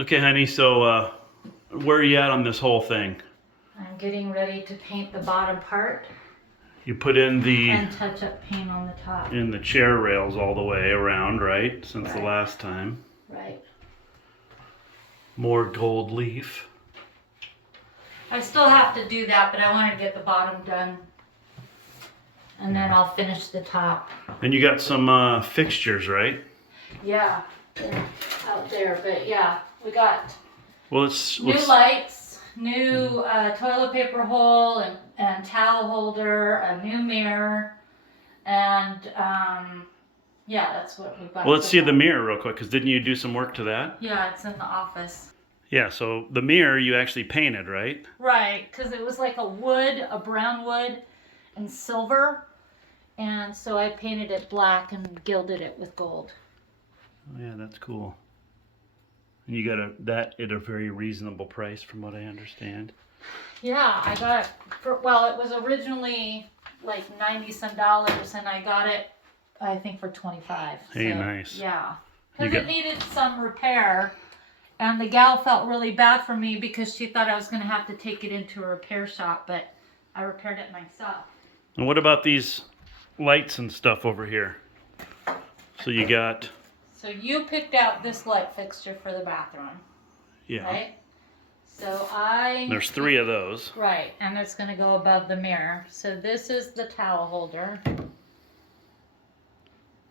Okay, honey, so where are you at on this whole thing? I'm getting ready to paint the bottom part You put in and touch up paint on the top. the chair rails all the way around, right? Since the last time. Right. More gold leaf. I still have to do that, but I want to get the bottom done. And then I'll finish the top. And you got some fixtures, right? Yeah, they're out there, but yeah, we got Well, new lights, new toilet paper hole and towel holder, a new mirror, and yeah, that's what we've got. Well, let's see the mirror real quick, because didn't you do some work to that? Yeah, it's in the office. Yeah, so the mirror you actually painted, right? Right, because it was like a brown wood and silver, and so I painted it black and gilded it with gold. Oh yeah, that's cool. And you got that at a very reasonable price, from what I understand. Yeah, I got it well, it was originally like $90 some, and I got it, I think, for $25. Hey, nice. Yeah, because it needed some repair, and the gal felt really bad for me because she thought I was going to have to take it into a repair shop, but I repaired it myself. And what about these lights and stuff over here? So you got... So you picked out this light fixture for the bathroom, Yeah. right? So There's 3 of those. Right, and it's going to go above the mirror. So this is the towel holder.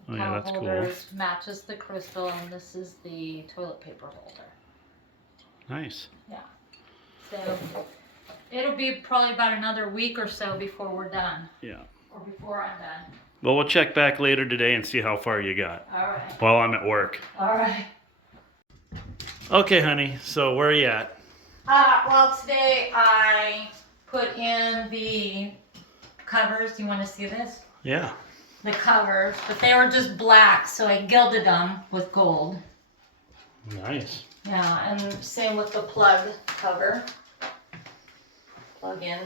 Oh yeah, that's cool. Matches the crystal, and this is the toilet paper holder. Nice. Yeah. So it'll be probably about another week or so before we're done. Yeah. Or before I'm done. Well, we'll check back later today and see how far you got. All right. While I'm at work. All right. Okay, honey. So where are you at? Well, today I put in the covers. Do you want to see this? Yeah. The covers, but they were just black, so I gilded them with gold. Nice. Yeah, and same with the plug cover. Plug in.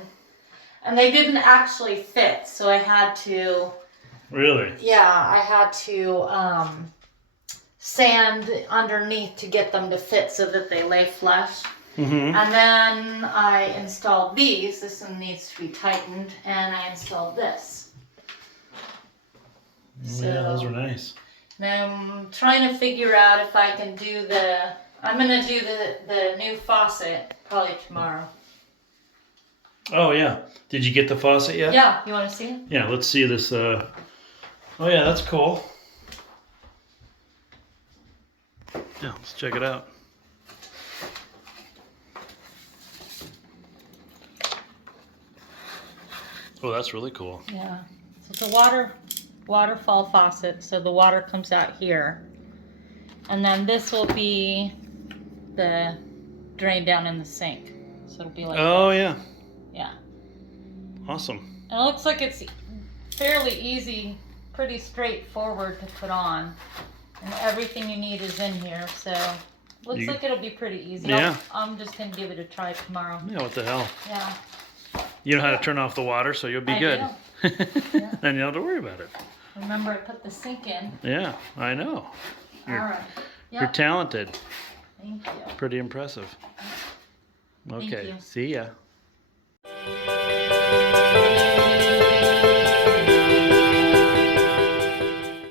And they didn't actually fit, so I had to... Really? Yeah, I had to sand underneath to get them to fit so that they lay flush. Mm-hmm. And then I installed these. This one needs to be tightened, and I installed this. So, yeah, those are nice. Now I'm trying to figure out if I can do I'm going to do the new faucet probably tomorrow. Oh, yeah. Did you get the faucet yet? Yeah, you want to see it? Yeah, let's see this. Oh, yeah, that's cool. Yeah, let's check it out. Oh, that's really cool. Yeah. So it's a waterfall faucet, so the water comes out here. And then this will be the drain down in the sink. So it'll be like Oh, this. yeah. Yeah. Awesome. And it looks like it's fairly easy, pretty straightforward to put on. And everything you need is in here, so looks like it'll be pretty easy. Yeah. I'm just going to give it a try tomorrow. Yeah, what the hell? Yeah. You know how to turn off the water, so you'll be good. Yeah. Then you don't have to worry about it. Remember, I put the sink in. Yeah, I know. All right. You're talented. Thank you. Pretty impressive. Okay, you. see ya.